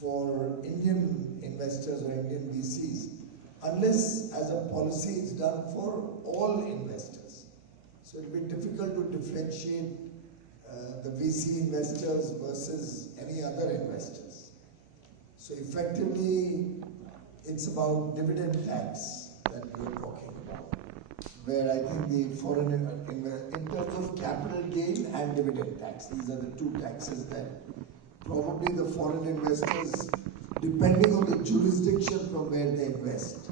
for Indian investors or Indian VCs unless as a policy it's done for all investors. So it will be difficult to differentiate the VC investors versus any other investors. So effectively, it's about dividend tax that we're talking about, where I think the foreign, in terms of capital gain and dividend tax, these are the two taxes that probably the foreign investors, depending on the jurisdiction from where they invest,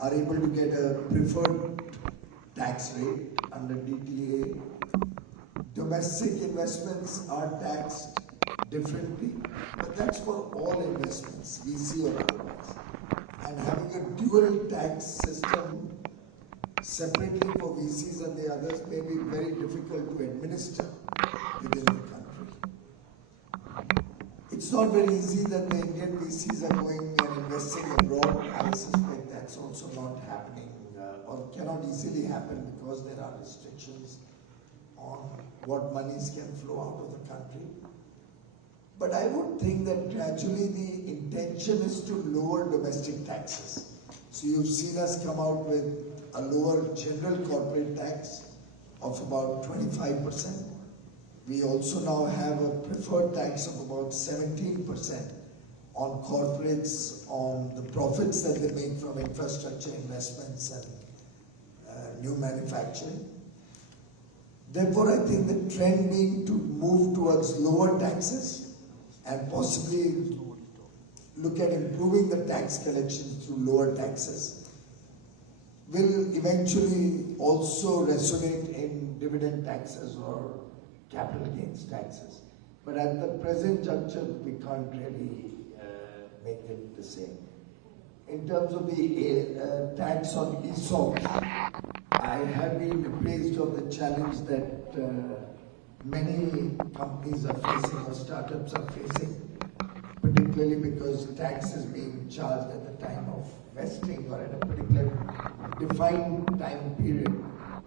are able to get a preferred tax rate under DTA. Domestic investments are taxed differently, but that's for all investments, VC or otherwise. And having a dual tax system separately for VCs and the others may be very difficult to administer within the country. It's not very easy that the Indian VCs are going and investing abroad. I suspect that's also not happening or cannot easily happen because there are restrictions on what monies can flow out of the country. But I would think that gradually the intention is to lower domestic taxes. So you've seen us come out with a lower general corporate tax of about 25%. We also now have a preferred tax of about 17% on corporates, on the profits that they make from infrastructure investments and new manufacturing. Therefore, I think the trend being to move towards lower taxes and possibly look at improving the tax collections through lower taxes will eventually also resonate in dividend taxes or capital gains taxes. But at the present juncture, we can't really make it the same. In terms of the tax on ESOPs, I have been appraised of the challenge that many companies are facing or startups are facing, particularly because tax is being charged at the time of vesting or at a particular defined time period,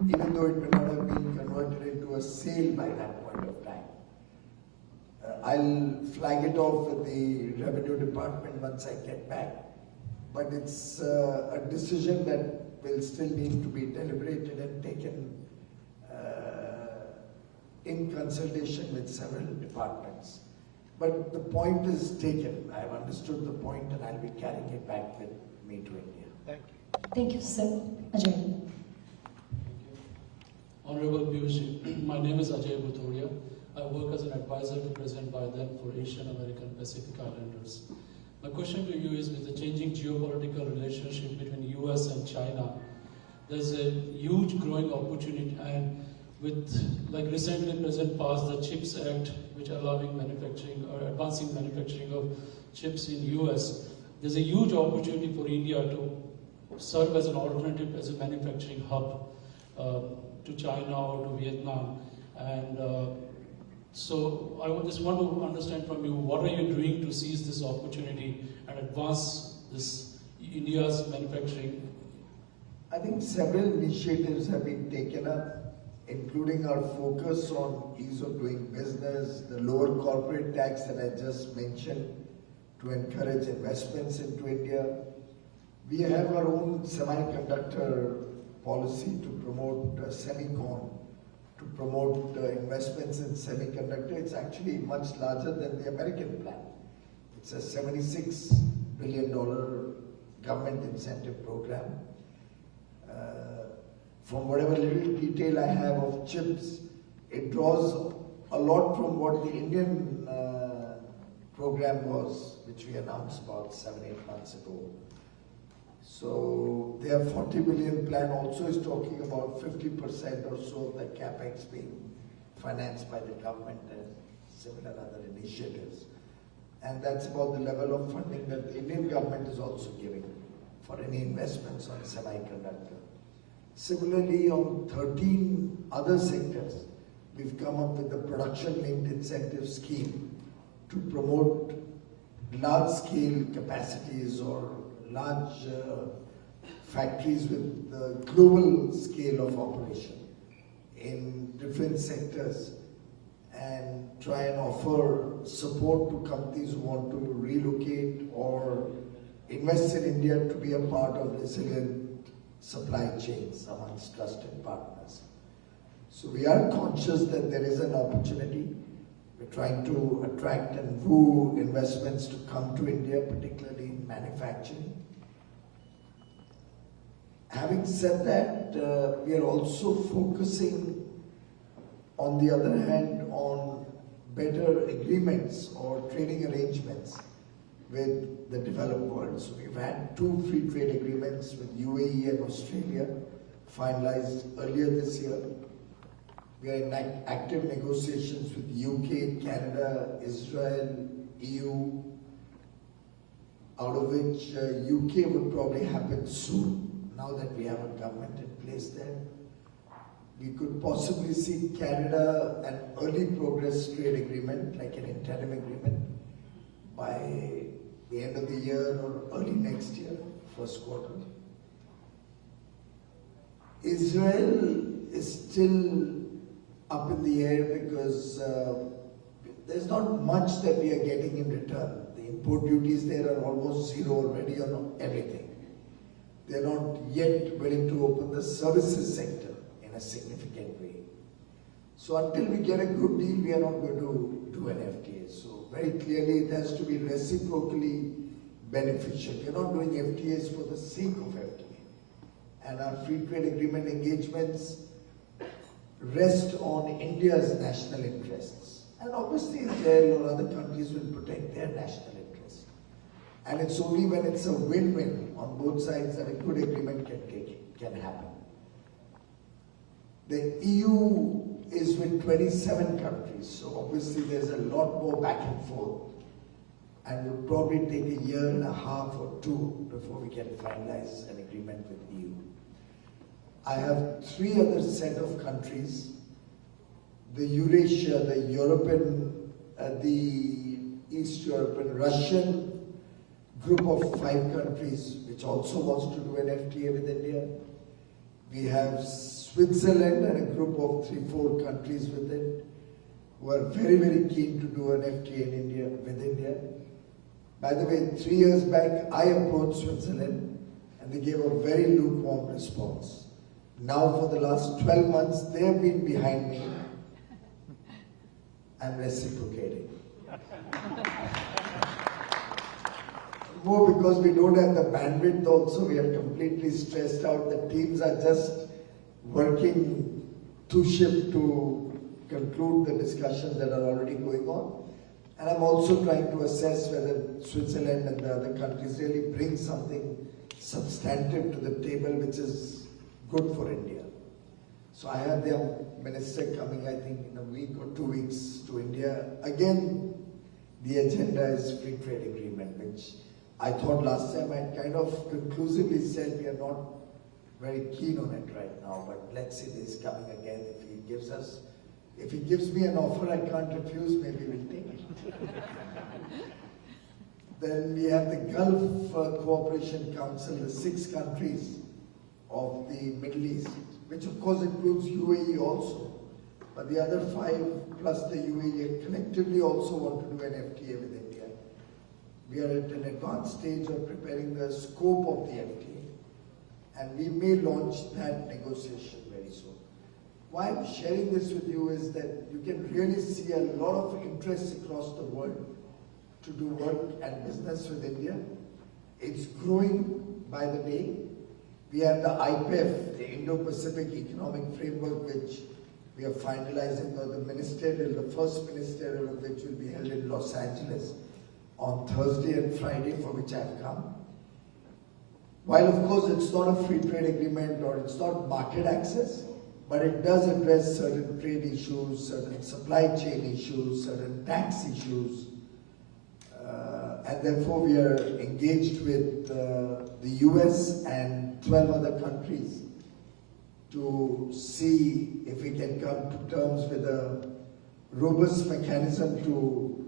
even though it may not have been converted into a sale by that point of time. I'll flag it off with the Revenue Department once I get back, but it's a decision that will still need to be deliberated and taken in consultation with several departments. But the point is taken. I've understood the point and I'll be carrying it back with me to India. Thank you. Thank you, sir. Ajay. Honorable Piyush, my name is Ajay Buthoria. I work as an advisor to President Biden for Asian American Pacific Islanders. My question to you is, with the changing geopolitical relationship between US and China, there's a huge growing opportunity, and with, like recently President passed the CHIPS Act, which allowing manufacturing or advancing manufacturing of chips in US, there's a huge opportunity for India to serve as an alternative, as a manufacturing hub to China or to Vietnam. And so I just want to understand from you, what are you doing to seize this opportunity and advance this India's manufacturing? I think several initiatives have been taken up, including our focus on ease of doing business, the lower corporate tax that I just mentioned to encourage investments into India. We have our own semiconductor policy to promote Semicon, to promote investments in semiconductor. It's actually much larger than the American plan. It's a $76 billion government incentive program. From whatever little detail I have of chips, it draws a lot from what the Indian program was, which we announced about 7-8 months ago. So their 40 billion plan also is talking about 50% or so of the capex being financed by the government and similar other initiatives. And that's about the level of funding that the Indian government is also giving for any investments on semiconductor. Similarly, on 13 other sectors, we've come up with a production-linked incentive scheme to promote large-scale capacities or large factories with the global scale of operation in different sectors, and try and offer support to companies who want to relocate trade or invest in India to be a part of resilient supply chains amongst trusted partners. So we are conscious that there is an opportunity. We're trying to attract and woo investments to come to India, particularly in manufacturing. Having said that, we are also focusing, on the other hand, on better agreements or trading arrangements with the developed world. So we've had 2 free trade agreements with UAE and Australia finalized earlier this year. We are in active negotiations with UK, Canada, Israel, EU, out of which UK would probably happen soon, now that we have a government in place there. We could possibly see Canada an early progress trade agreement, like an interim agreement, by the end of the year or early next year, first quarter. Israel is still up in the air because there's not much that we are getting in return. The import duties there are almost zero already on everything. They're not yet willing to open the services sector in a significant way. So until we get a good deal, we are not going to do an FTA. So very clearly it has to be reciprocally beneficial. We're not doing FTAs for the sake of FTA. And our free trade agreement engagements rest on India's national interests. And obviously Israel or other countries will protect their national interests. And it's only when it's a win-win on both sides that a good agreement can happen. The EU is with 27 countries, so obviously there's a lot more back and forth. And it would probably take a year and a half or 2 before we can finalize an agreement with EU. I have 3 other set of countries: the Eurasia, the European, the East European, Russian group of 5 countries which also wants to do an FTA with India. We have Switzerland and a group of 3-4 countries with it who are very, very keen to do an FTA in India, with India. By the way, 3 years back, I approached Switzerland and they gave a very lukewarm response. Now for the last 12 months, they have been behind me. I'm reciprocating. More because we don't have the bandwidth also, we are completely stressed out. The teams are just working 2 shifts to conclude the discussions that are already going on. And I'm also trying to assess whether Switzerland and the other countries really bring something substantive to the table which is good for India. So I have their minister coming, I think, in a week or 2 weeks to India. Again, the agenda is free trade agreement, which I thought last time I kind of conclusively said we are not very keen on it right now, but let's see this coming again. If he gives me an offer I can't refuse, maybe we'll take it. Then we have the Gulf Cooperation Council, the 6 countries of the Middle East, which of course includes UAE also. But the other 5 plus the UAE collectively also want to do an FTA with India. We are at an advanced stage of preparing the scope of the FTA, and we may launch that negotiation very soon. Why I'm sharing this with you is that you can really see a lot of interest across the world to do work and business with India. It's growing by the day. We have the IPEF, the Indo-Pacific Economic Framework, which we are finalizing, or the first ministerial of which will be held in Los Angeles on Thursday and Friday, for which I've come. While of course it's not a free trade agreement or it's not market access, but it does address certain trade issues, certain supply chain issues, certain tax issues, and therefore we are engaged with the US and 12 other countries to see if we can come to terms with a robust mechanism to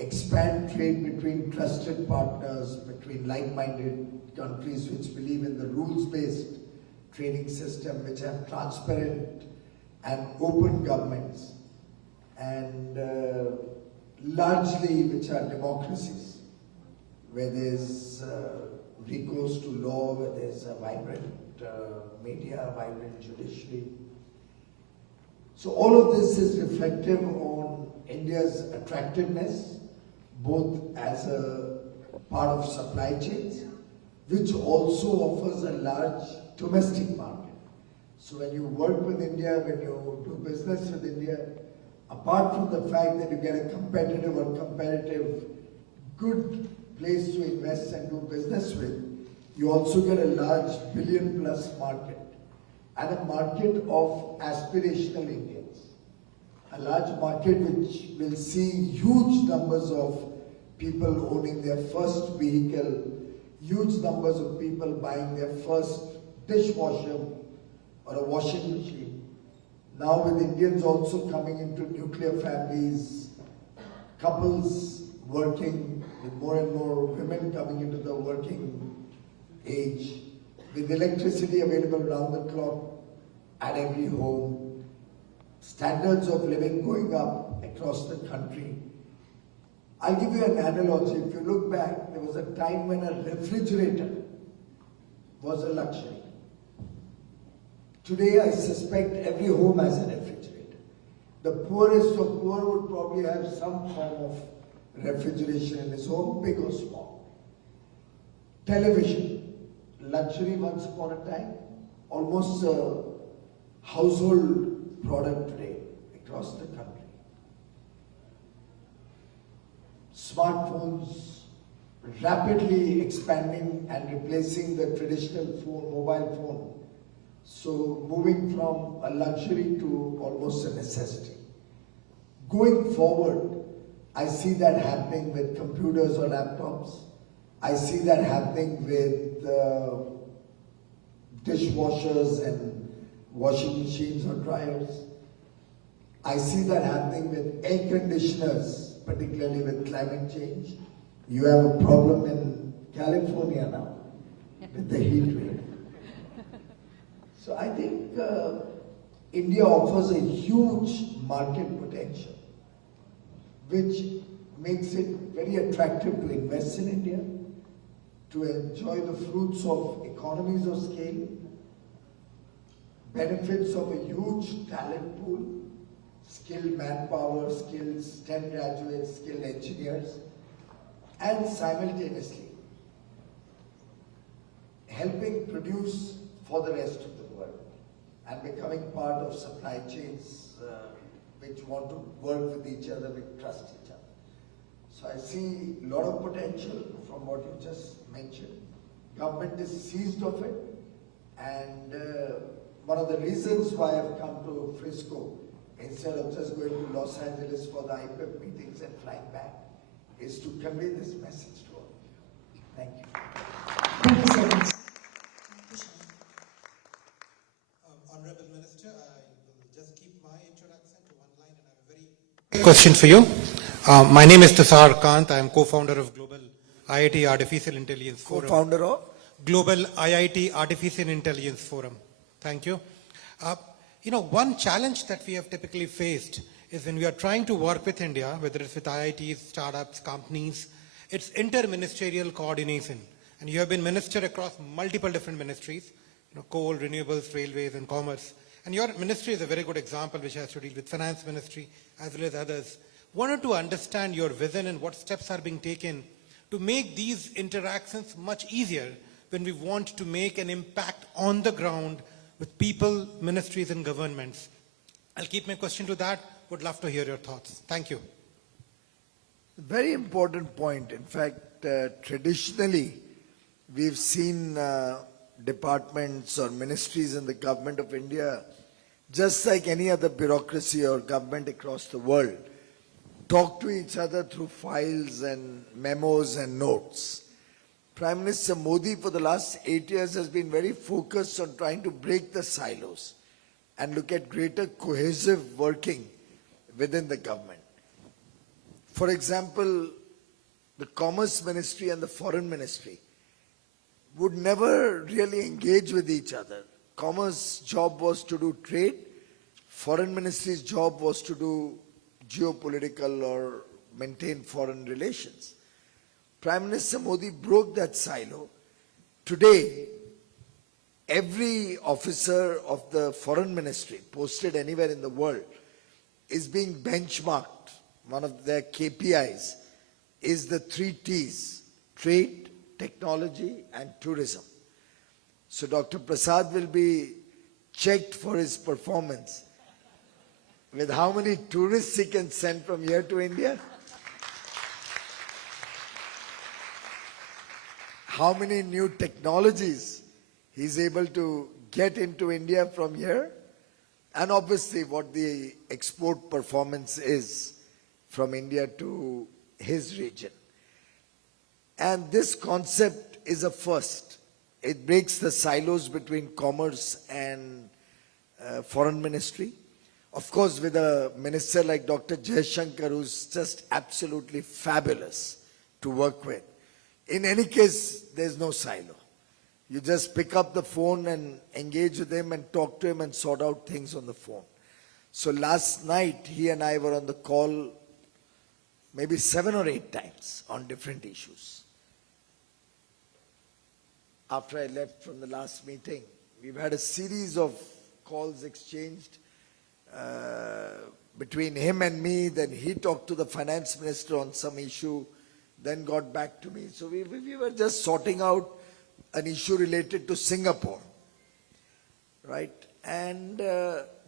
expand trade between trusted partners, between like-minded countries which believe in the rules-based trading system, which have transparent and open governments, and largely which are democracies. where there's recourse to law, where there's a vibrant media, vibrant judiciary. So all of this is reflective on India's attractiveness, both as a part of supply chains, which also offers a large domestic market. So when you work with India, when you do business with India, apart from the fact that you get a competitive good place to invest and do business with, you also get a large billion-plus market and a market of aspirational Indians. A large market which will see huge numbers of people owning their first vehicle, huge numbers of people buying their first dishwasher or a washing machine. Now with Indians also coming into nuclear families, couples working, with more and more women coming into the working age, with electricity available round the clock at every home, standards of living going up across the country. I'll give you an analogy. If you look back, there was a time when a refrigerator was a luxury. Today, I suspect every home has a refrigerator. The poorest of poor would probably have some form of refrigeration in his home, big or small. Television, luxury once upon a time, almost a household product today across the country. Smartphones rapidly expanding and replacing the traditional phone, mobile phone. So moving from a luxury to almost a necessity. Going forward, I see that happening with computers or laptops. I see that happening with dishwashers and washing machines or dryers. I see that happening with air conditioners, particularly with climate change. You have a problem in California now with the heat wave. So I think India offers a huge market potential, which makes it very attractive to invest in India, to enjoy the fruits of economies of scale, benefits of a huge talent pool, skilled manpower, skilled STEM graduates, skilled engineers, and simultaneously helping produce for the rest of the world and becoming part of supply chains which want to work with each other, which trust each other. So I see a lot of potential from what you just mentioned. Government is seized of it, and one of the reasons why I've come to Frisco instead of just going to Los Angeles for the IPEF meetings and flying back is to convey this message to all of you. Thank you. Thank you so much. Honorable Minister, I will just keep my introduction to one line, and I have a very question for you. My name is Tasar Kant. I am co-founder of Global IIT Artificial Intelligence Forum. Co-founder of? Global IIT Artificial Intelligence Forum. Thank you. One challenge that we have typically faced is when we are trying to work with India, whether it's with IITs, startups, companies, it's inter-ministerial coordination. And you have been minister across multiple different ministries, coal, renewables, railways, and commerce. And your ministry is a very good example which has to deal with finance ministry as well as others. Wanted to understand your vision and what steps are being taken to make these interactions much easier when we want to make an impact on the ground with people, ministries, and governments. I'll keep my question to that. Would love to hear your thoughts. Thank you. Very important point. In fact, traditionally, we've seen departments or ministries in the government of India, just like any other bureaucracy or government across the world, talk to each other through files and memos and notes. Prime Minister Modi for the last 8 years has been very focused on trying to break the silos and look at greater cohesive working within the government. For example, the Commerce Ministry and the Foreign Ministry would never really engage with each other. Commerce job was to do trade. Foreign Ministry's job was to do geopolitical or maintain foreign relations. Prime Minister Modi broke that silo. Today, every officer of the foreign ministry posted anywhere in the world is being benchmarked. One of their KPIs is the 3 T's: trade, technology and tourism. So Dr. Prasad will be checked for his performance with how many tourists he can send from here to India, how many new technologies he's able to get into India from here, and obviously what the export performance is from India to his region. And this concept is a first. It breaks the silos between commerce and foreign ministry. Of course, with a minister like Dr. Jaishankar, who's just absolutely fabulous to work with. In any case, there's no silo. You just pick up the phone and engage with him and talk to him and sort out things on the phone. So last night, he and I were on the call maybe 7 or 8 times on different issues. After I left from the last meeting, we've had a series of calls exchanged between him and me. Then he talked to the finance minister on some issue, then got back to me. So we were just sorting out an issue related to Singapore, right? And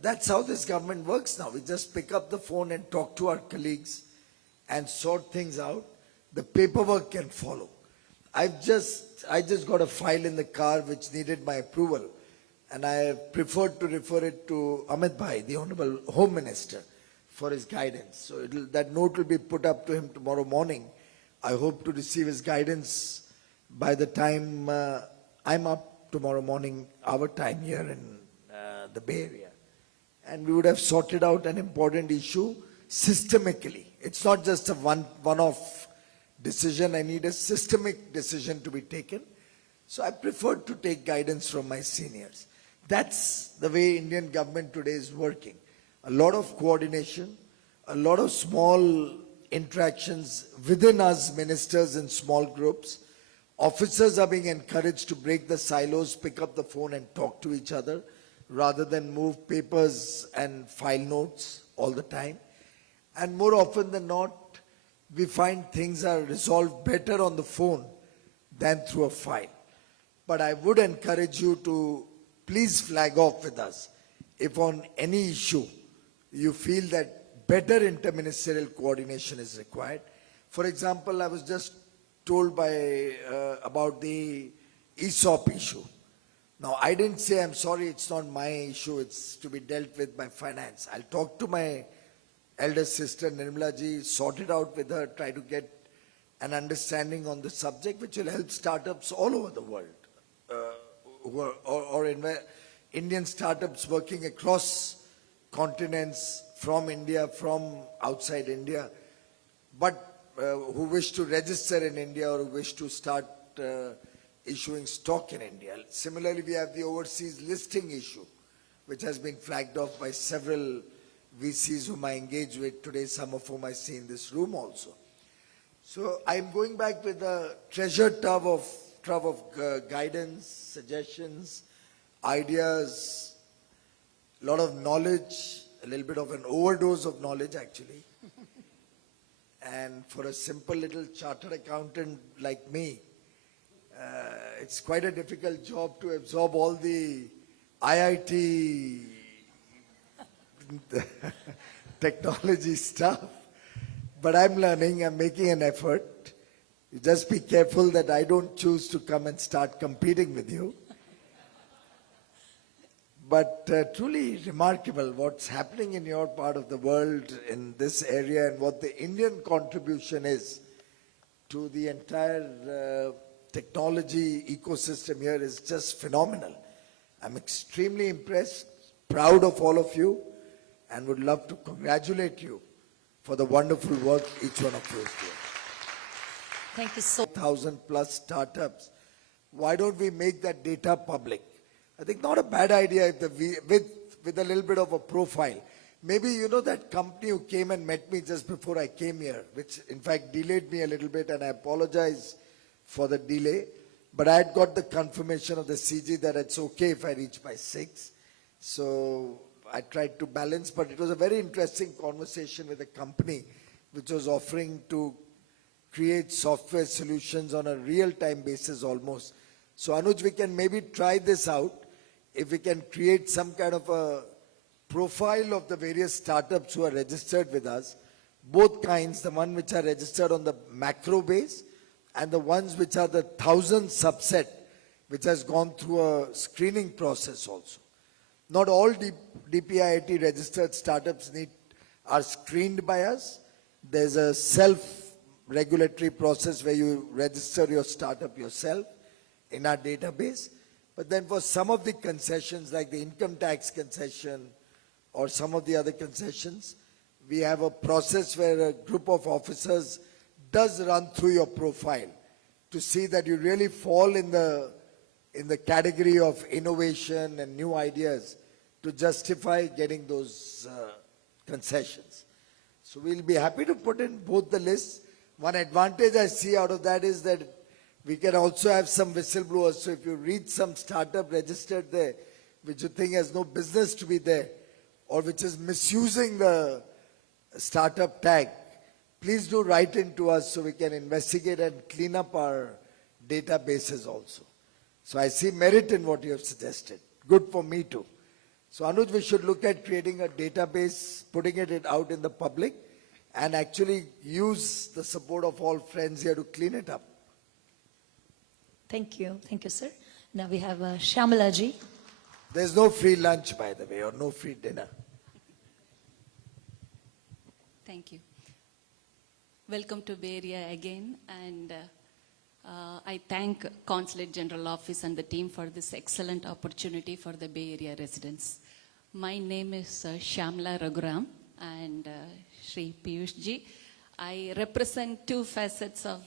that's how this government works now. We just pick up the phone and talk to our colleagues and sort things out. The paperwork can follow. I just got a file in the car which needed my approval, and I preferred to refer it to Amit Bhai, the Honorable Home Minister, for his guidance. So that note will be put up to him tomorrow morning. I hope to receive his guidance by the time I'm up tomorrow morning, our time here in the Bay Area. And we would have sorted out an important issue systemically. It's not just a one-off decision. I need a systemic decision to be taken. So I preferred to take guidance from my seniors. That's the way Indian government today is working. A lot of coordination, a lot of small interactions within us ministers in small groups. Officers are being encouraged to break the silos, pick up the phone and talk to each other rather than move papers and file notes all the time. And more often than not, we find things are resolved better on the phone than through a file. But I would encourage you to please flag off with us if on any issue you feel that better interministerial coordination is required. For example, I was just told about the ESOP issue. Now, I didn't say, I'm sorry, it's not my issue, it's to be dealt with by finance. I'll talk to my elder sister Nirmala ji, sort it out with her, try to get an understanding on the subject which will help startups all over the world, Indian startups working across continents, from India, from outside India, but who wish to register in India or who wish to start issuing stock in India. Similarly, we have the overseas listing issue, which has been flagged off by several VCs whom I engage with today, some of whom I see in this room also. So I'm going back with a treasure trove of guidance, suggestions, ideas, a lot of knowledge, a little bit of an overdose of knowledge actually. And for a simple little chartered accountant like me, it's quite a difficult job to absorb all the IIT technology stuff. But I'm learning, I'm making an effort. You just be careful that I don't choose to come and start competing with you. But truly remarkable what's happening in your part of the world in this area and what the Indian contribution is to the entire technology ecosystem here is just phenomenal. I'm extremely impressed, proud of all of you, and would love to congratulate you for the wonderful work each one of you is doing. Thank you so 1,000+ startups. Why don't we make that data public? I think not a bad idea if with a little bit of a profile. Maybe you know that company who came and met me just before I came here, which in fact delayed me a little bit, and I apologize for the delay. But I had got the confirmation of the CG that it's okay if I reach by 6. So I tried to balance, but it was a very interesting conversation with a company which was offering to create software solutions on a real-time basis almost. So Anuj, we can maybe try this out. If we can create some kind of a profile of the various startups who are registered with us, both kinds, the one which are registered on the macro base and the ones which are the 1,000 subset, which has gone through a screening process also. Not all DPIIT registered startups are screened by us. There's a self-regulatory process where you register your startup yourself in our database. But then for some of the concessions, like the income tax concession or some of the other concessions, we have a process where a group of officers does run through your profile to see that you really fall in the category of innovation and new ideas to justify getting those concessions. So we'll be happy to put in both the lists. One advantage I see out of that is that we can also have some whistleblowers. So if you read some startup registered there, which you think has no business to be there, or which is misusing the startup tag, please do write in to us so we can investigate and clean up our databases also. So I see merit in what you have suggested. Good for me too. So Anuj, we should look at creating a database, putting it out in the public, and actually use the support of all friends here to clean it up. Thank you, sir. Now we have Shyamala ji. There's no free lunch, by the way, or no free dinner. Thank you. Welcome to Bay Area again, and I thank Consulate General Office and the team for this excellent opportunity for the Bay Area residents. My name is Shyamala Raghuram and Shri Piyush ji. I represent two facets of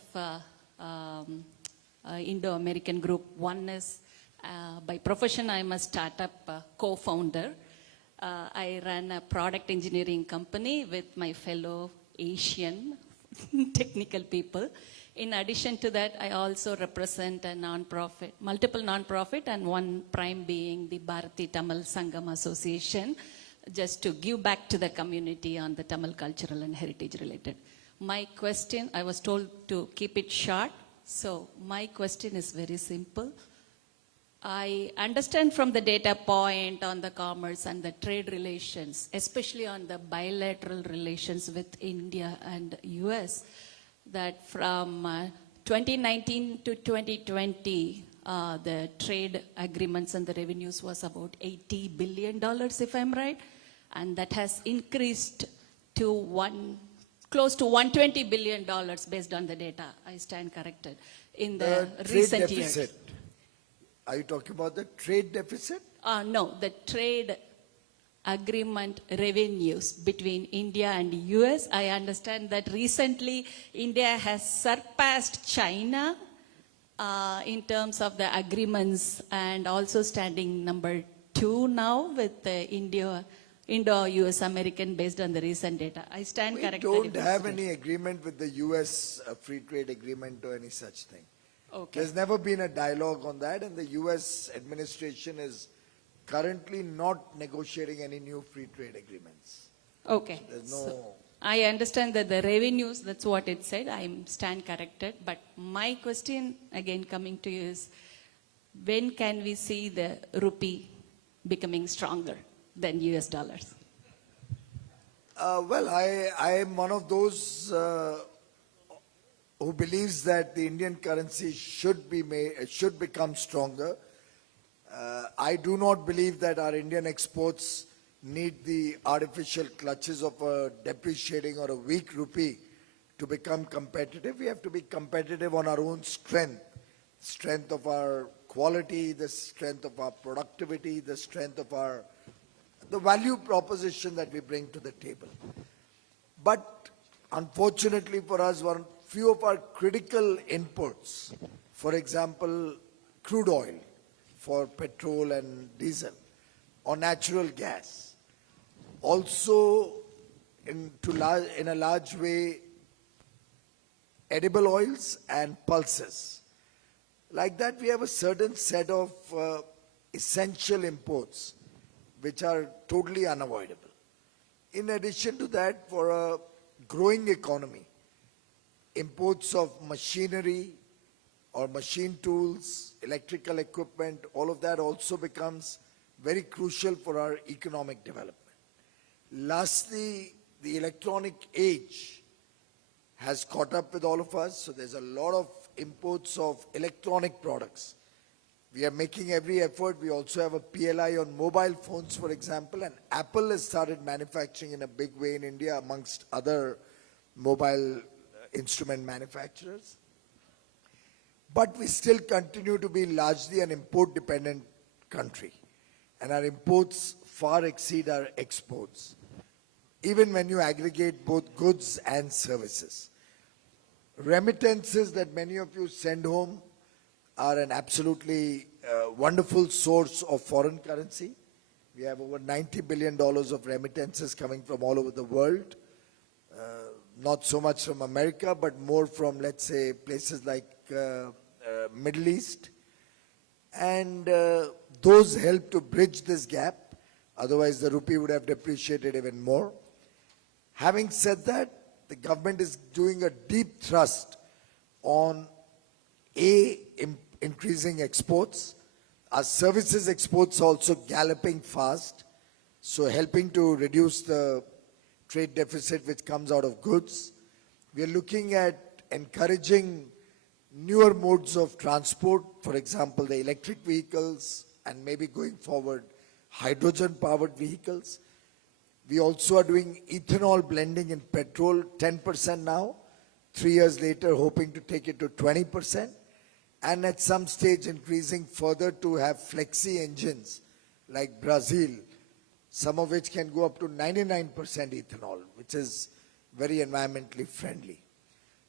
Indo-American group. One is, by profession, I'm a startup co-founder. I run a product engineering company with my fellow Asian technical people. In addition to that, I also represent a non-profit, multiple non-profit, and one prime being the Bharati Tamil Sangam Association, just to give back to the community on the Tamil cultural and heritage related. My question, I was told to keep it short, so my question is very simple. I understand from the data point on the commerce and the trade relations, especially on the bilateral relations with India and US, that from 2019 to 2020, the trade agreements and the revenues was about $80 billion, if I'm right, and that has increased to close to $120 billion based on the data. I stand corrected in the recent years. Are you talking about the trade deficit? No, the trade agreement revenues between India and US. I understand that recently India has surpassed China in terms of the agreements, and also standing number 2 now with the Indo-US American based on the recent data. I stand corrected. We don't have any agreement with the US free trade agreement or any such thing. Okay. There's never been a dialogue on that, and the US administration is currently not negotiating any new free trade agreements. Okay. So there's So no... I understand that the revenues, that's what it said. I stand corrected. But my question, again coming to you, is when can we see the rupee becoming stronger than US dollars? Well, I am one of those who believes that the Indian currency should become stronger. I do not believe that our Indian exports need the artificial clutches of a depreciating or a weak rupee to become competitive. We have to be competitive on our own strength of our quality, the strength of our productivity, the strength of the value proposition that we bring to the table. But unfortunately for us, few of our critical inputs, for example, crude oil for petrol and diesel, or natural gas, Also, in a large way, edible oils and pulses. Like that, we have a certain set of essential imports which are totally unavoidable. In addition to that, for a growing economy, imports of machinery or machine tools, electrical equipment, all of that also becomes very crucial for our economic development. Lastly, the electronic age has caught up with all of us, so there's a lot of imports of electronic products. We are making every effort. We also have a PLI on mobile phones, for example, and Apple has started manufacturing in a big way in India amongst other mobile instrument manufacturers. But we still continue to be largely an import-dependent country, and our imports far exceed our exports, even when you aggregate both goods and services. Remittances that many of you send home are an absolutely wonderful source of foreign currency. We have over $90 billion of remittances coming from all over the world. Not so much from America, but more from, let's say, places like Middle East. And those help to bridge this gap. Otherwise, the rupee would have depreciated even more. Having said that, the government is doing a deep thrust on increasing exports. Our services exports are also galloping fast, so helping to reduce the trade deficit which comes out of goods. We are looking at encouraging newer modes of transport, for example, the electric vehicles, and maybe going forward, hydrogen-powered vehicles. We also are doing ethanol blending in petrol, 10% now, 3 years later hoping to take it to 20%, and at some stage increasing further to have flexi engines like Brazil, some of which can go up to 99% ethanol, which is very environmentally friendly.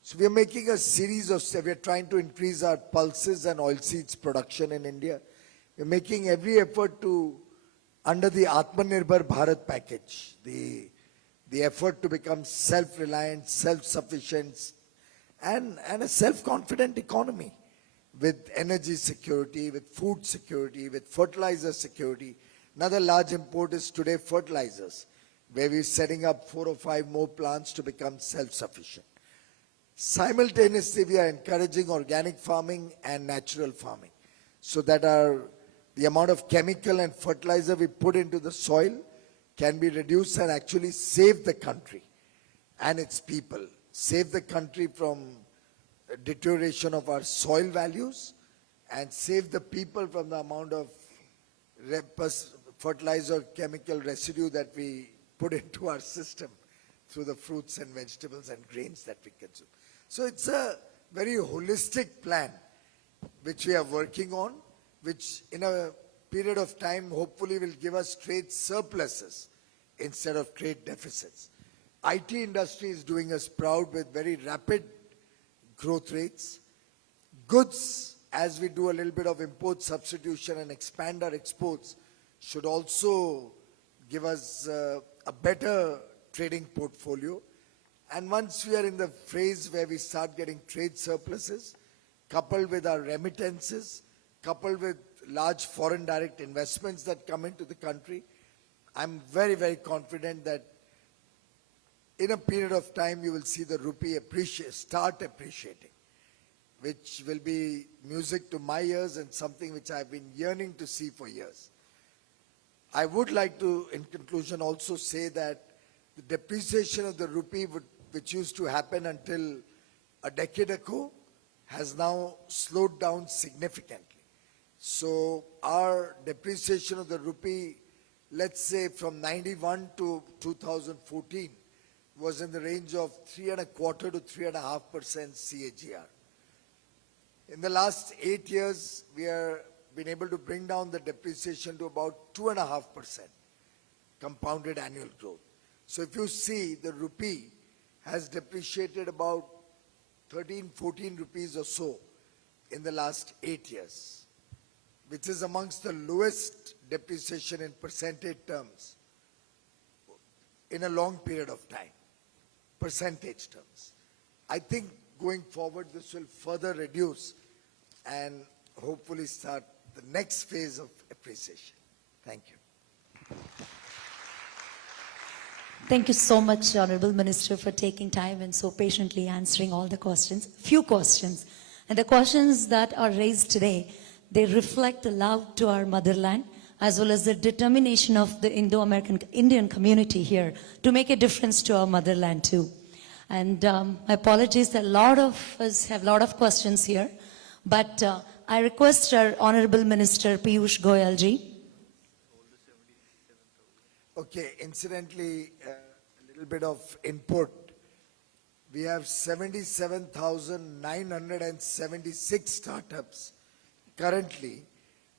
So we are making a series of steps. We are trying to increase our pulses and oilseeds production in India. We are making every effort to, under the Atmanirbhar Bharat package, the effort to become self-reliant, self-sufficient, and a self-confident economy with energy security, with food security, with fertilizer security. Another large import is today fertilizers, where we're setting up 4 or 5 more plants to become self-sufficient. Simultaneously, we are encouraging organic farming and natural farming, so that the amount of chemical and fertilizer we put into the soil can be reduced and actually save the country and its people. Save the country from deterioration of our soil values and save the people from the amount of fertilizer chemical residue that we put into our system through the fruits and vegetables and grains that we consume. So it's a very holistic plan which we are working on, which in a period of time hopefully will give us trade surpluses instead of trade deficits. IT industry is doing us proud with very rapid growth rates. Goods, as we do a little bit of import substitution and expand our exports, should also give us a better trading portfolio. And once we are in the phase where we start getting trade surpluses, coupled with our remittances, coupled with large foreign direct investments that come into the country, I'm very, very confident that in a period of time you will see the rupee start appreciating, which will be music to my ears and something which I've been yearning to see for years. I would like to, in conclusion, also say that the depreciation of the rupee, which used to happen until a decade ago, has now slowed down significantly. So our depreciation of the rupee, let's say from 91 to 2014, was in the range of 3.25% to 3.5% CAGR. In the last 8 years, we have been able to bring down the depreciation to about 2.5% compounded annual growth. So if you see, the rupee has depreciated about 13, 14 rupees or so in the last 8 years, which is amongst the lowest depreciation in percentage terms in a long period of time, percentage terms. I think going forward this will further reduce and hopefully start the next phase of appreciation. Thank you. Thank you so much, Honorable Minister, for taking time and so patiently answering all the questions. Few questions. And the questions that are raised today, they reflect the love to our motherland as well as the determination of the Indo-American Indian community here to make a difference to our motherland too. And my apologies that a lot of us have a lot of questions here, but I request our Honorable Minister Piyush Goyal ji. Okay, incidentally, a little bit of input. We have 77,976 startups currently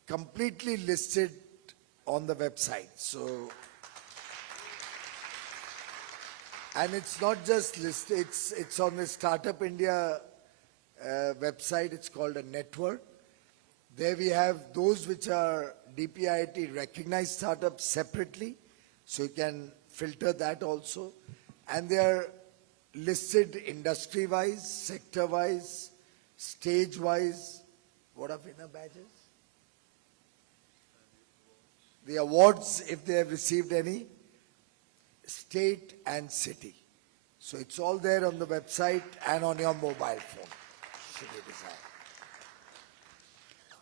completely listed on the website. So, and it's not just listed, it's on the Startup India website. It's called a network. There we have those which are DPIIT recognized startups separately. So you can filter that also. And they are listed industry-wise, sector-wise, stage-wise. What are winner badges? The awards, if they have received any, state and city. So it's all there on the website and on your mobile phone, should you desire.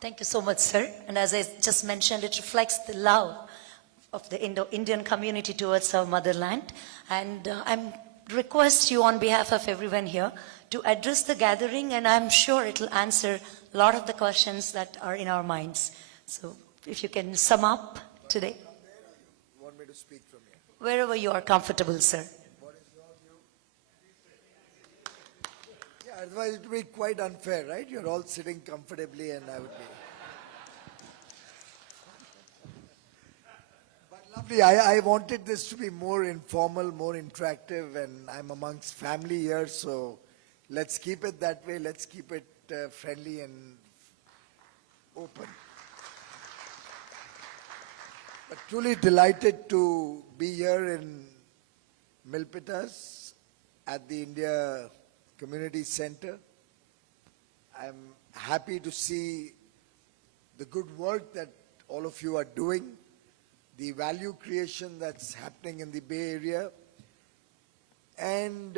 Thank you so much, sir. And as I just mentioned, it reflects the love of the Indo-Indian community towards our motherland. And I request you on behalf of everyone here to address the gathering, and I'm sure it will answer a lot of the questions that are in our minds. So if you can sum up today. You want me to speak from here? Wherever you are comfortable, sir. What is your view? Yeah, otherwise it would be quite unfair, right? You're all sitting comfortably and I would be... Lovely. I wanted this to be more informal, more interactive, and I'm amongst family here, so let's keep it that way. Let's keep it friendly and open. But truly delighted to be here in Milpitas at the India Community Center. I'm happy to see the good work that all of you are doing, the value creation that's happening in the Bay Area. And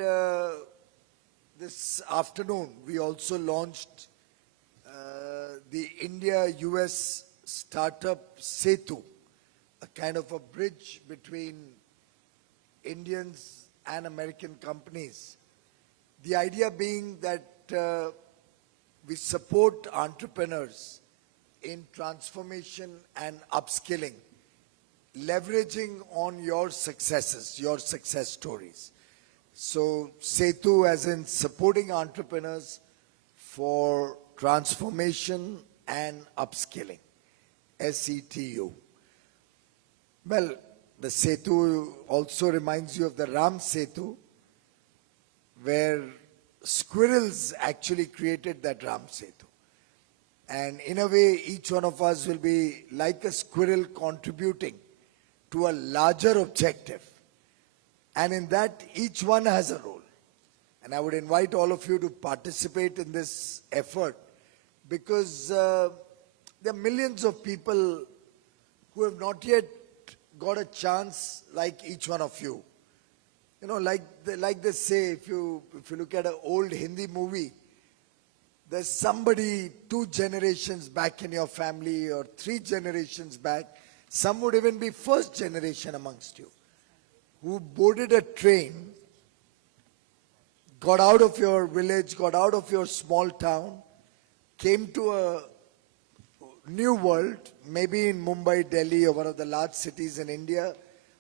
this afternoon, we also launched the India-US Startup Setu, a kind of a bridge between Indians and American companies. The idea being that we support entrepreneurs in transformation and upskilling, leveraging on your successes, your success stories. So Setu as in supporting entrepreneurs for transformation and upskilling, SETU. Well, the Setu also reminds you of the Ram Setu, where squirrels actually created that Ram Setu. And in a way, each one of us will be like a squirrel contributing to a larger objective. And in that, each one has a role. And I would invite all of you to participate in this effort, because there are millions of people who have not yet got a chance like each one of you. You know, like they say, if you look at an old Hindi movie, there's somebody 2 generations back in your family or 3 generations back, some would even be first generation amongst you, who boarded a train, got out of your village, got out of your small town, came to a new world, maybe in Mumbai, Delhi, or one of the large cities in India,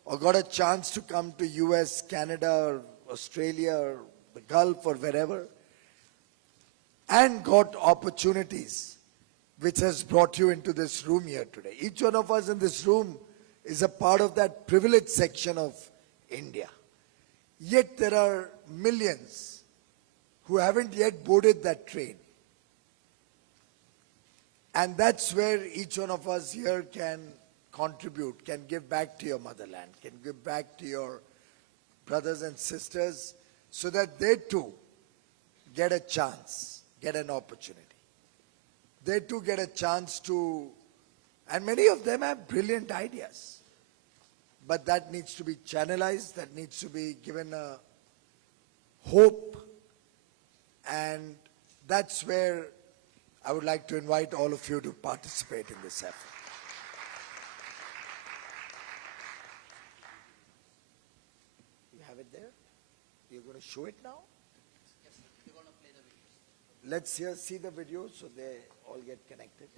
or got a chance to come to US, Canada, or Australia, or the Gulf, or wherever, and got opportunities, which has brought you into this room here today. Each one of us in this room is a part of that privileged section of India. Yet there are millions who haven't yet boarded that train. And that's where each one of us here can contribute, can give back to your motherland, can give back to your brothers and sisters, so that they too get a chance, get an opportunity. They too get a chance to, and many of them have brilliant ideas, but that needs to be channelized, that needs to be given a hope, and that's where I would like to invite all of you to participate in this effort. You have it there? You're going to show it now? Yes, we're going to play the videos. Let's see the video so they all get connected.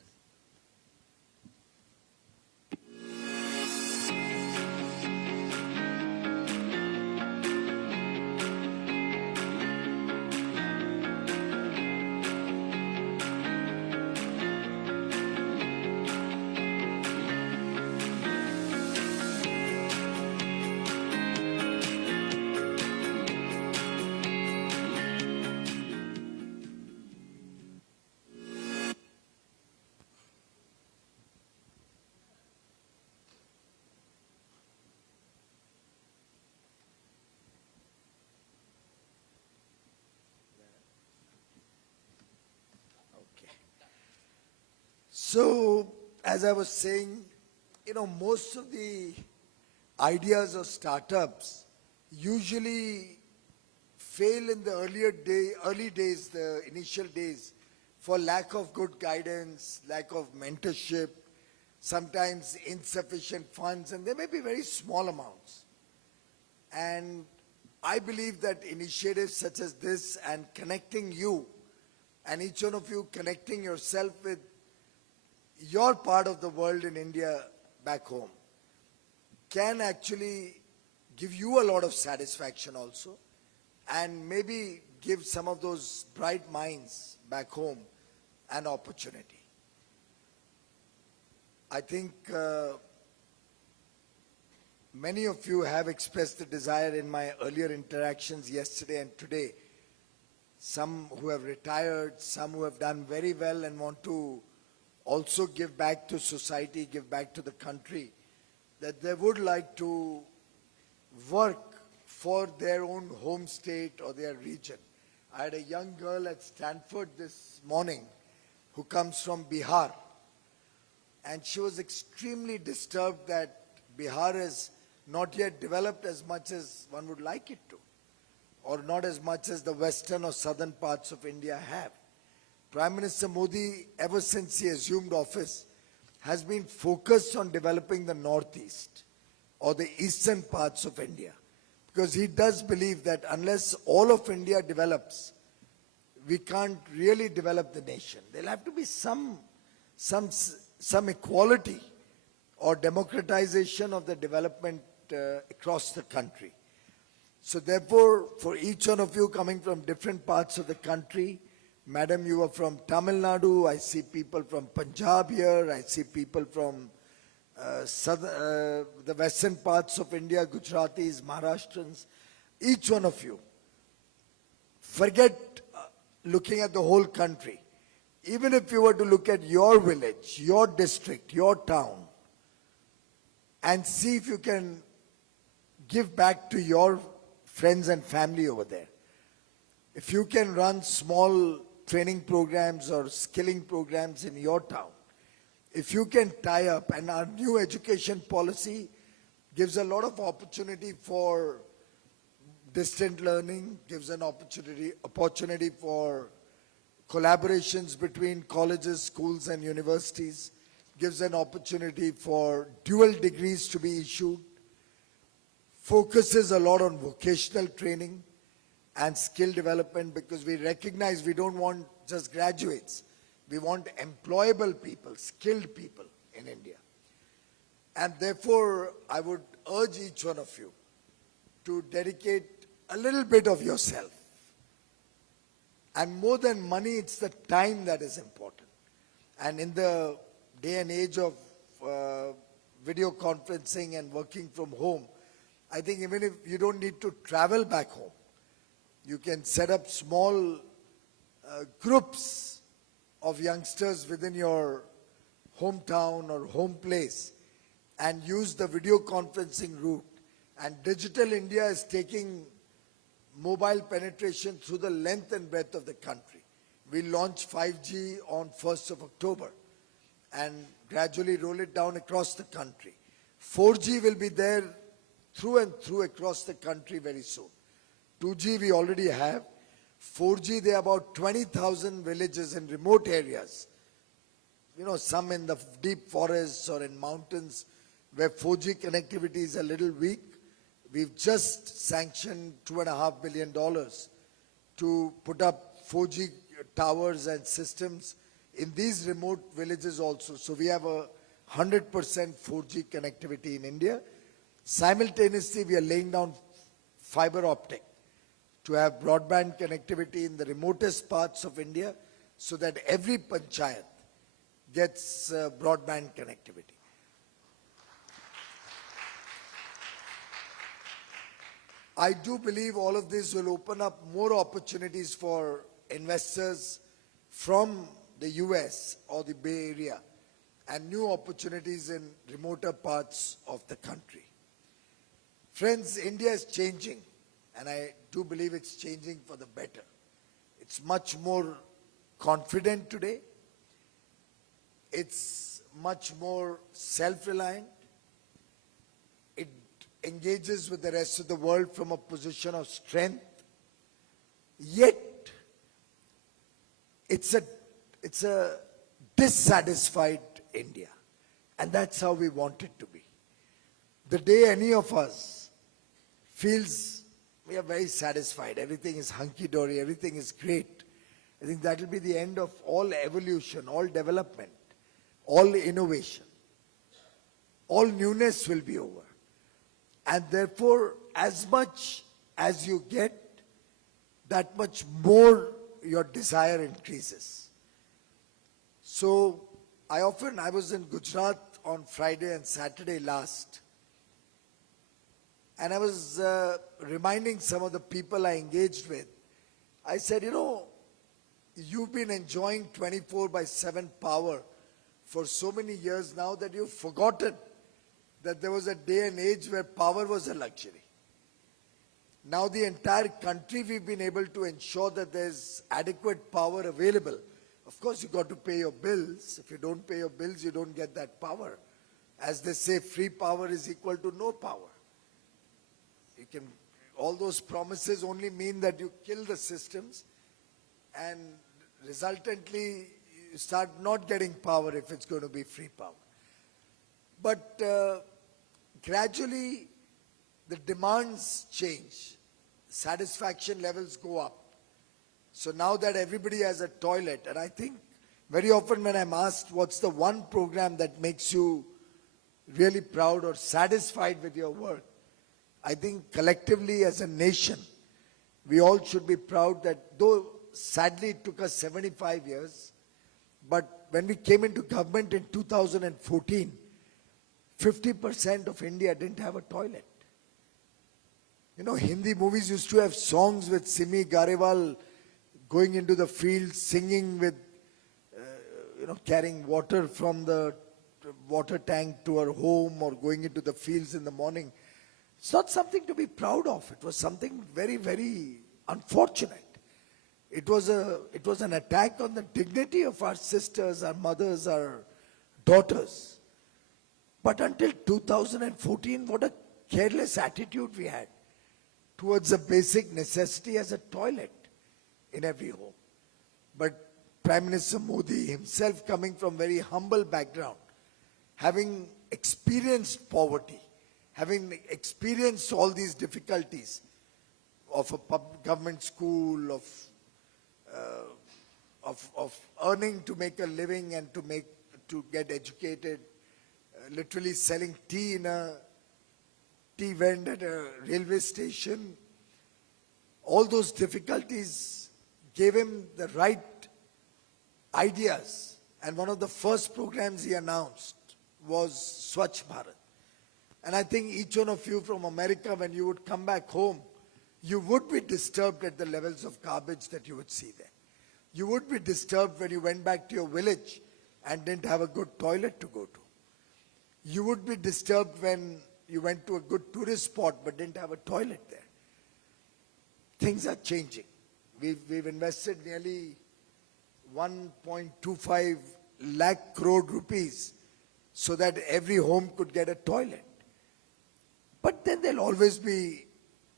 Okay. So, as I was saying, most of the ideas of startups usually fail in the early days, the initial days, for lack of good guidance, lack of mentorship, sometimes insufficient funds, and they may be very small amounts. And I believe that initiatives such as this and connecting you, and each one of you connecting yourself with your part of the world in India back home, can actually give you a lot of satisfaction also, and maybe give some of those bright minds back home an opportunity. I think many of you have expressed the desire in my earlier interactions yesterday and today. Some who have retired, some who have done very well and want to also give back to society, give back to the country, that they would like to work for their own home state or their region. I had a young girl at Stanford this morning who comes from Bihar, and she was extremely disturbed that Bihar has not yet developed as much as one would like it to, or not as much as the western or southern parts of India have. Prime Minister Modi, ever since he assumed office, has been focused on developing the northeast or the eastern parts of India, because he does believe that unless all of India develops, we can't really develop the nation. There'll have to be some equality or democratization of the development across the country. So therefore, for each one of you coming from different parts of the country, Madam, you are from Tamil Nadu, I see people from Punjab here, I see people from the western parts of India, Gujaratis, Maharashtrians, each one of you. Forget looking at the whole country. Even if you were to look at your village, your district, your town, and see if you can give back to your friends and family over there. If you can run small training programs or skilling programs in your town, if you can tie up, and our new education policy gives a lot of opportunity for distant learning, gives an opportunity for collaborations between colleges, schools and universities, gives an opportunity for dual degrees to be issued, focuses a lot on vocational training and skill development, because we recognize we don't want just graduates. We want employable people, skilled people in India. And therefore, I would urge each one of you to dedicate a little bit of yourself. And more than money, it's the time that is important. And in the day and age of video conferencing and working from home, I think even if you don't need to travel back home, you can set up small groups of youngsters within your hometown or home place and use the video conferencing route And Digital India is taking mobile penetration through the length and breadth of the country. We launched 5G on 1st of October and gradually roll it down across the country. 4G will be there through and through across the country very soon. 2G we already have. 4G, there are about 20,000 villages in remote areas. You know, some in the deep forests or in mountains where 4G connectivity is a little weak. We've just sanctioned $2.5 billion to put up 4G towers and systems in these remote villages also. So we have a 100% 4G connectivity in India. Simultaneously, we are laying down fiber optic to have broadband connectivity in the remotest parts of India so that every panchayat gets broadband connectivity. I do believe all of this will open up more opportunities for investors from the US or the Bay Area and new opportunities in remoter parts of the country. Friends, India is changing, and I do believe it's changing for the better. It's much more confident today. It's much more self-reliant. It engages with the rest of the world from a position of strength. Yet, it's a dissatisfied India. And that's how we want it to be. The day any of us feels we are very satisfied, everything is hunky-dory, everything is great, I think that will be the end of all evolution, all development, all innovation. All newness will be over. And therefore, as much as you get, that much more your desire increases. So, I was in Gujarat on Friday and Saturday last, and I was reminding some of the people I engaged with. I said, you know, you've been enjoying 24/7 power for so many years now that you've forgotten that there was a day and age where power was a luxury. Now the entire country we've been able to ensure that there's adequate power available. Of course, you got to pay your bills. If you don't pay your bills, you don't get that power. As they say, free power is equal to no power. All those promises only mean that you kill the systems and resultantly you start not getting power if it's going to be free power. But gradually the demands change, satisfaction levels go up. So now that everybody has a toilet, and I think very often when I'm asked what's the one program that makes you really proud or satisfied with your work, I think collectively as a nation, we all should be proud that though sadly it took us 75 years, but when we came into government in 2014, 50% of India didn't have a toilet. You know, Hindi movies used to have songs with Simi Garewal going into the field, singing with, carrying water from the water tank to her home or going into the fields in the morning. It's not something to be proud of. It was something very, very unfortunate. It was an attack on the dignity of our sisters, our mothers, our daughters. But until 2014, what a careless attitude we had towards a basic necessity as a toilet in every home. But Prime Minister Modi himself, coming from very humble background, having experienced poverty, having experienced all these difficulties of a government school, of earning to make a living and to get educated, literally selling tea in a tea vend at a railway station. All those difficulties gave him the right ideas. And one of the first programs he announced was Swachh Bharat. And I think each one of you from America, when you would come back home, you would be disturbed at the levels of garbage that you would see there. You would be disturbed when you went back to your village and didn't have a good toilet to go to. You would be disturbed when you went to a good tourist spot but didn't have a toilet there. Things are changing. We've invested nearly 1.25 lakh crore rupees so that every home could get a toilet. But then there'll always be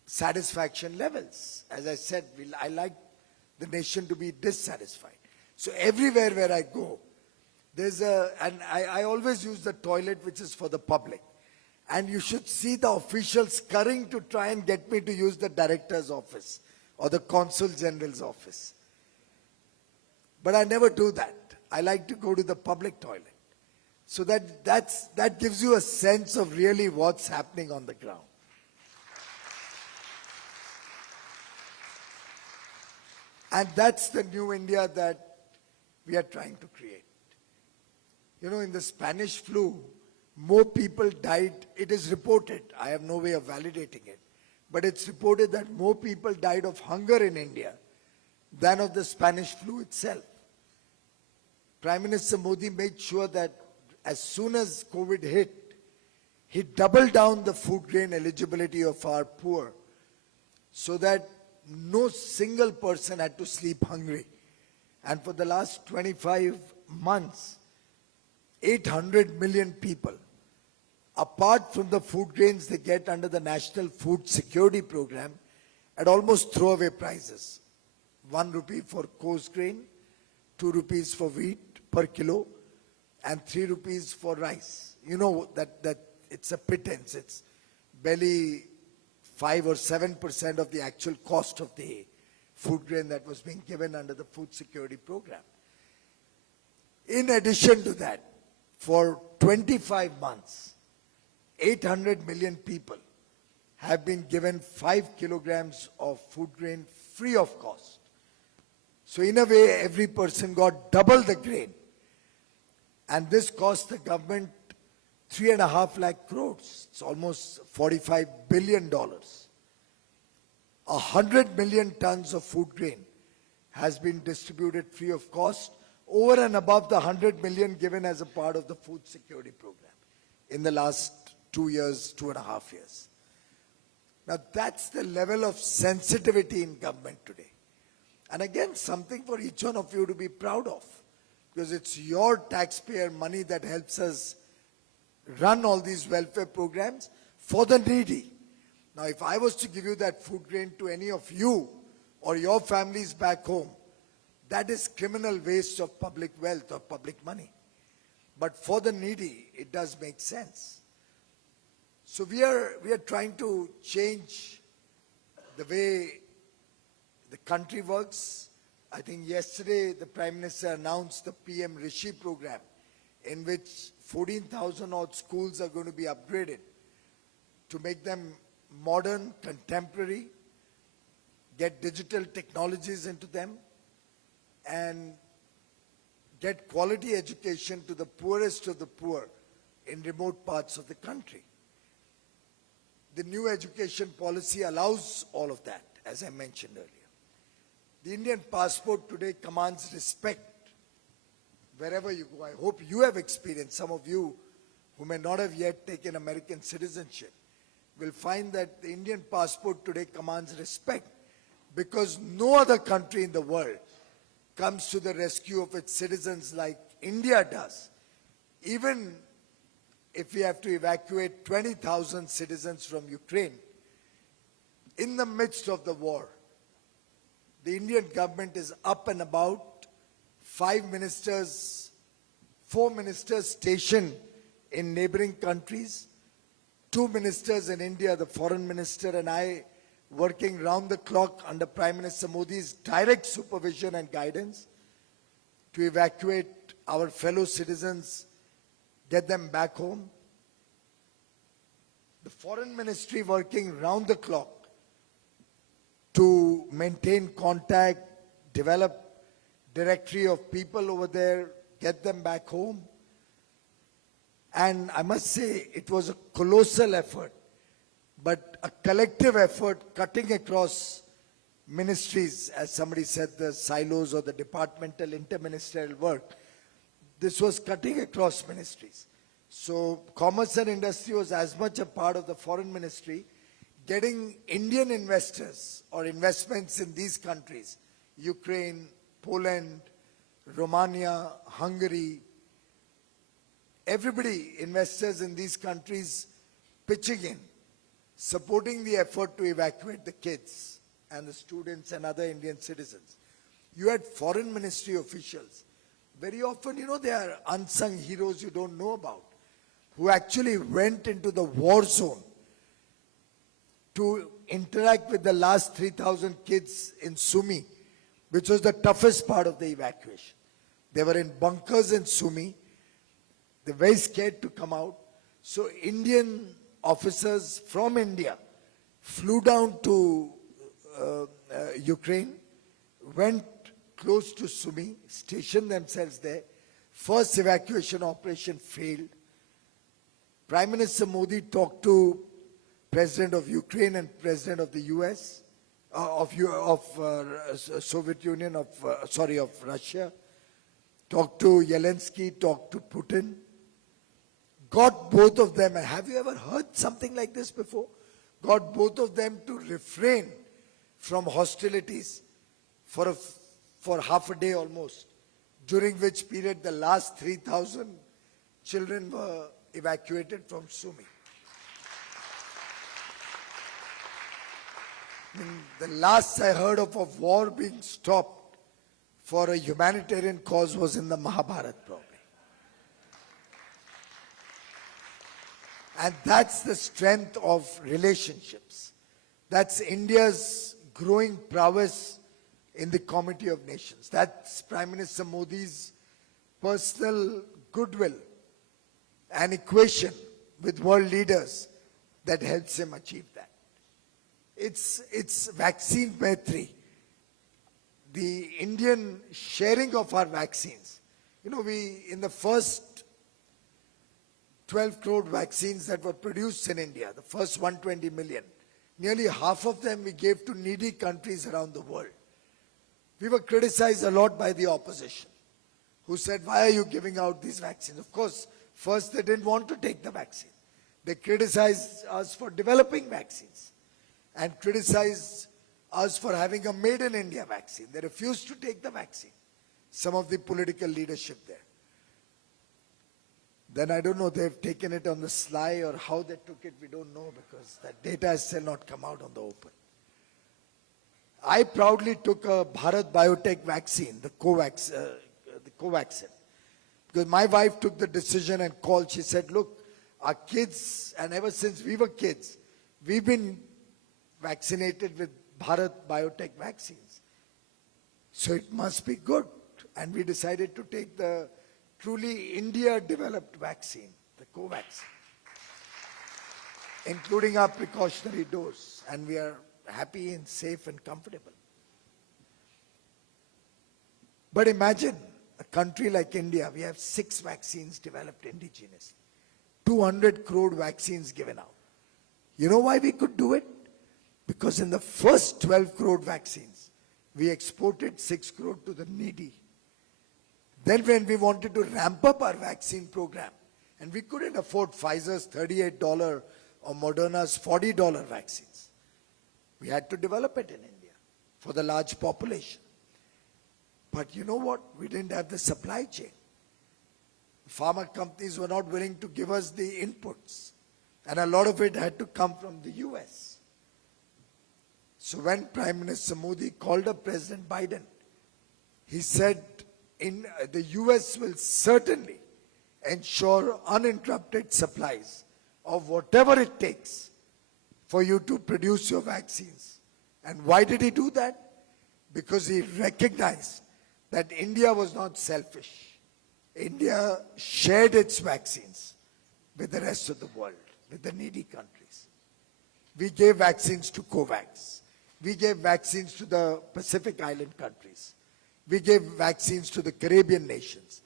satisfaction levels. As I said, I like the nation to be dissatisfied. So everywhere where I go, I always use the toilet which is for the public. And you should see the officials scurrying to try and get me to use the director's office or the consul general's office. But I never do that. I like to go to the public toilet. So that gives you a sense of really what's happening on the ground. And that's the new India that we are trying to create. You know, in the Spanish flu, more people died, it is reported, I have no way of validating it, but it's reported that more people died of hunger in India than of the Spanish flu itself. Prime Minister Modi made sure that as soon as COVID hit, he doubled down the food grain eligibility of our poor so that no single person had to sleep hungry. And for the last 25 months, 800 million people, apart from the food grains they get under the National Food Security Program, at almost throwaway prices. 1 rupee for coarse grain, 2 rupees for wheat per kilo, and 3 rupees for rice. You know that it's a pittance. It's barely 5 or 7% of the actual cost of the food grain that was being given under the Food Security Program. In addition to that, for 25 months, 800 million people have been given 5 kilograms of food grain free of cost. So in a way, every person got double the grain. And this cost the government 3.5 lakh crores. It's almost $45 billion. 100 million tons of food grain has been distributed free of cost, over and above the 100 million given as a part of the Food Security Program in the last 2 years, 2.5 years. Now that's the level of sensitivity in government today. And again, something for each one of you to be proud of, because it's your taxpayer money that helps us run all these welfare programs for the needy. Now, if I was to give you that food grain to any of you or your families back home, that is criminal waste of public wealth or public money. But for the needy, it does make sense. So we are trying to change the way the country works. I think yesterday the Prime Minister announced the PM Rishi program, in which 14,000 odd schools are going to be upgraded to make them modern, contemporary, get digital technologies into them, and get quality education to the poorest of the poor in remote parts of the country. The new education policy allows all of that, as I mentioned earlier. The Indian passport today commands respect wherever you go. I hope you have experienced, some of you who may not have yet taken American citizenship, will find that the Indian passport today commands respect, because no other country in the world comes to the rescue of its citizens like India does. Even if we have to evacuate 20,000 citizens from Ukraine in the midst of the war, the Indian government is up and about. 4 ministers stationed in neighboring countries, 2 ministers in India, the foreign minister and I, working round the clock under Prime Minister Modi's direct supervision and guidance to evacuate our fellow citizens, get them back home. The foreign ministry working round the clock to maintain contact, develop directory of people over there, get them back home. And I must say, it was a colossal effort, but a collective effort cutting across ministries, as somebody said, the silos or the departmental interministerial work. This was cutting across ministries. So commerce and industry was as much a part of the foreign ministry, getting Indian investors or investments in these countries, Ukraine, Poland, Romania, Hungary, everybody, investors in these countries pitching in, supporting the effort to evacuate the kids and the students and other Indian citizens. You had foreign ministry officials. Very often, they are unsung heroes you don't know about, who actually went into the war zone to interact with the last 3,000 kids in Sumi, which was the toughest part of the evacuation. They were in bunkers in Sumi. They're very scared to come out. So Indian officers from India flew down to Ukraine, went close to Sumi, stationed themselves there. First evacuation operation failed. Prime Minister Modi talked to President of Ukraine and President of the US, Soviet Union, of Russia. Talked to Zelensky, talked to Putin. Got both of them, and have you ever heard something like this before? Got both of them to refrain from hostilities for half a day almost, during which period the last 3,000 children were evacuated from Sumi. The last I heard of a war being stopped for a humanitarian cause was in the Mahabharata, probably. And that's the strength of relationships. That's India's growing prowess in the Committee of Nations. That's Prime Minister Modi's personal goodwill and equation with world leaders that helps him achieve that. It's vaccine Maitri, the Indian sharing of our vaccines. We, in the first 12 crore vaccines that were produced in India, the first 120 million, nearly half of them we gave to needy countries around the world. We were criticized a lot by the opposition, who said, why are you giving out these vaccines? Of course, first they didn't want to take the vaccine. They criticized us for developing vaccines and criticized us for having a made in India vaccine. They refused to take the vaccine, some of the political leadership there. Then I don't know, they've taken it on the sly, or how they took it, we don't know, because that data has still not come out on the open. I proudly took a Bharat Biotech vaccine, the Covaxin, because my wife took the decision and called. She said, look, our kids, and ever since we were kids, we've been vaccinated with Bharat Biotech vaccines. So it must be good. And we decided to take the truly India-developed vaccine, the Covaxin, including our precautionary dose. And we are happy and safe and comfortable. But imagine a country like India, we have 6 vaccines developed indigenously, 200 crore vaccines given out. You know why we could do it? Because in the first 12 crore vaccines, we exported 6 crore to the needy. Then when we wanted to ramp up our vaccine program, and we couldn't afford Pfizer's $38 or Moderna's $40 vaccines, we had to develop it in India for the large population. But you know what? We didn't have the supply chain. Pharma companies were not willing to give us the inputs, and a lot of it had to come from the US. So when Prime Minister Modi called up President Biden, he said, the US will certainly ensure uninterrupted supplies of whatever it takes for you to produce your vaccines. And why did he do that? Because he recognized that India was not selfish. India shared its vaccines with the rest of the world, with the needy countries. We gave vaccines to COVAX. We gave vaccines to the Pacific Island countries. We gave vaccines to the Caribbean nations.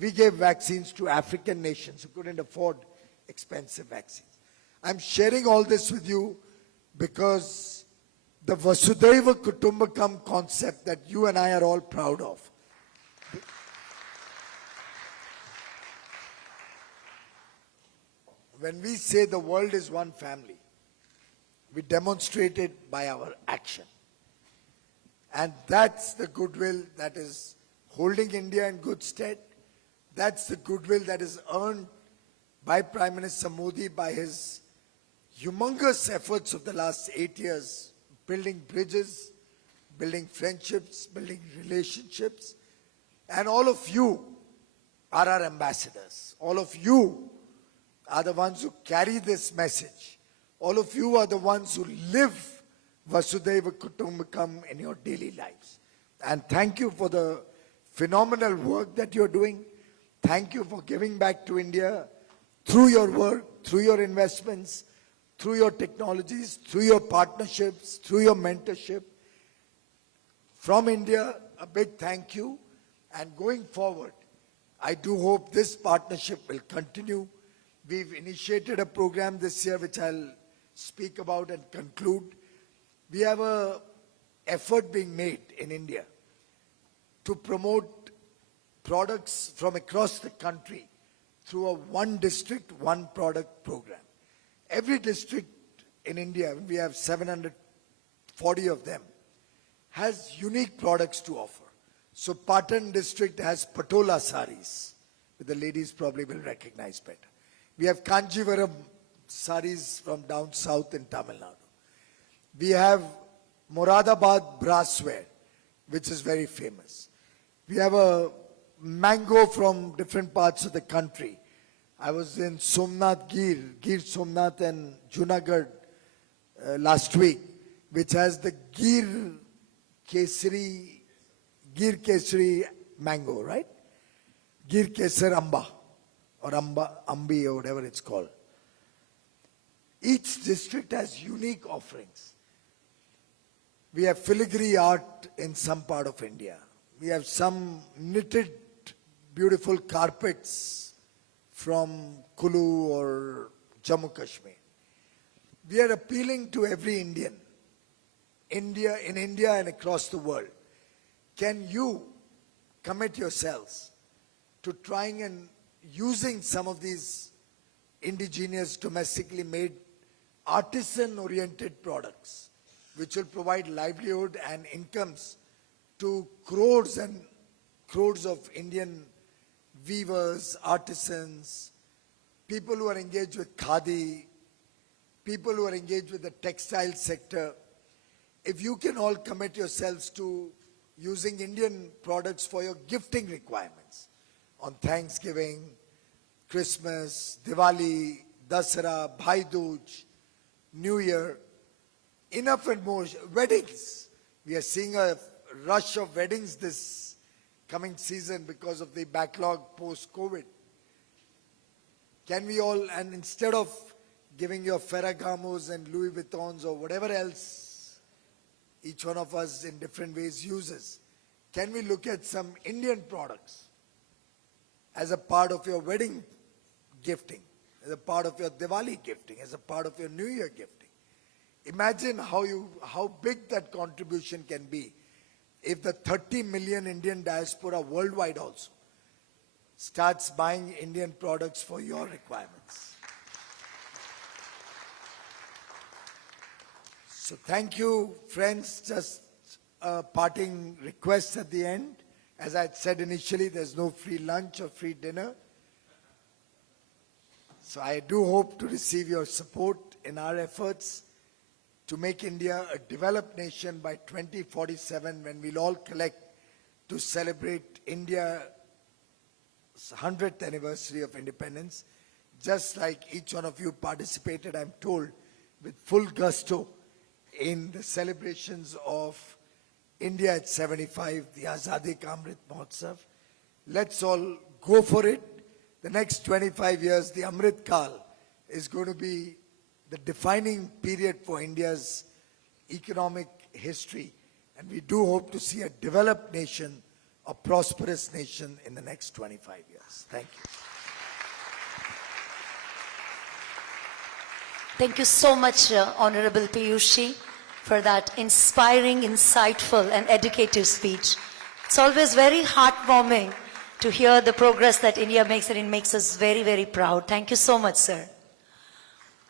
We gave vaccines to African nations who couldn't afford expensive vaccines. I'm sharing all this with you because the Vasudhaiva Kutumbakam concept that you and I are all proud of. when we say the world is one family, we demonstrate it by our action. And that's the goodwill that is holding India in good stead. That's the goodwill that is earned by Prime Minister Modi by his humongous efforts of the last 8 years, building bridges, building friendships, building relationships. And all of you are our ambassadors. All of you are the ones who carry this message. All of you are the ones who live Vasudhaiva Kutumbakam in your daily lives. And thank you for the phenomenal work that you're doing. Thank you for giving back to India through your work, through your investments, through your technologies, through your partnerships, through your mentorship. From India, a big thank you. And going forward, I do hope this partnership will continue. We've initiated a program this year which I'll speak about and conclude. We have an effort being made in India to promote products from across the country through a one district, one product program. Every district in India, we have 740 of them, has unique products to offer. So Patan district has Patola saris, which the ladies probably will recognize better. We have Kanjivaram saris from down south in Tamil Nadu. We have Moradabad brassware, which is very famous. We have a mango from different parts of the country. I was in Somnath Gir Somnath and Junagadh last week, which has the Gir Kesari mango, right? Gir Kesar Amba, or Ambi, or whatever it's called. Each district has unique offerings. We have filigree art in some part of India. We have some knitted beautiful carpets from Kulu or Jammu Kashmir. We are appealing to every Indian, in India and across the world. Can you commit yourselves to trying and using some of these indigenous, domestically made, artisan-oriented products, which will provide livelihood and incomes to crores and crores of Indian weavers, artisans, people who are engaged with khadi, people who are engaged with the textile sector. If you can all commit yourselves to using Indian products for your gifting requirements on Thanksgiving, Christmas, Diwali, Dasara, Bhai Dooj, New Year, enough and more. Weddings. We are seeing a rush of weddings this coming season because of the backlog post-COVID. Can we all, and instead of giving your Ferragamos and Louis Vuittons or whatever else each one of us in different ways uses, can we look at some Indian products as a part of your wedding gifting, as a part of your Diwali gifting, as a part of your New Year gifting? Imagine how big that contribution can be if the 30 million Indian diaspora worldwide also starts buying Indian products for your requirements. So thank you, friends. Just a parting request at the end. As I had said initially, there's no free lunch or free dinner. So I do hope to receive your support in our efforts to make India a developed nation by 2047, when we'll all collect to celebrate India's 100th anniversary of independence. Just like each one of you participated, I'm told, with full gusto in the celebrations of India at 75, the Azadi Ka Amrit Mahotsav. Let's all go for it. The next 25 years, the Amrit Kal is going to be the defining period for India's economic history. And we do hope to see a developed nation, a prosperous nation in the next 25 years. Thank you. Thank you so much, Honorable Piyush, for that inspiring, insightful and educative speech. It's always very heartwarming to hear the progress that India makes, and it makes us very, very proud. Thank you so much, sir.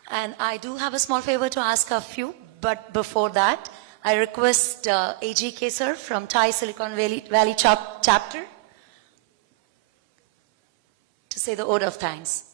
And I do have a small favor to ask of you, but before that, I request AGK sir from Thai Silicon Valley chapter to say the word of thanks.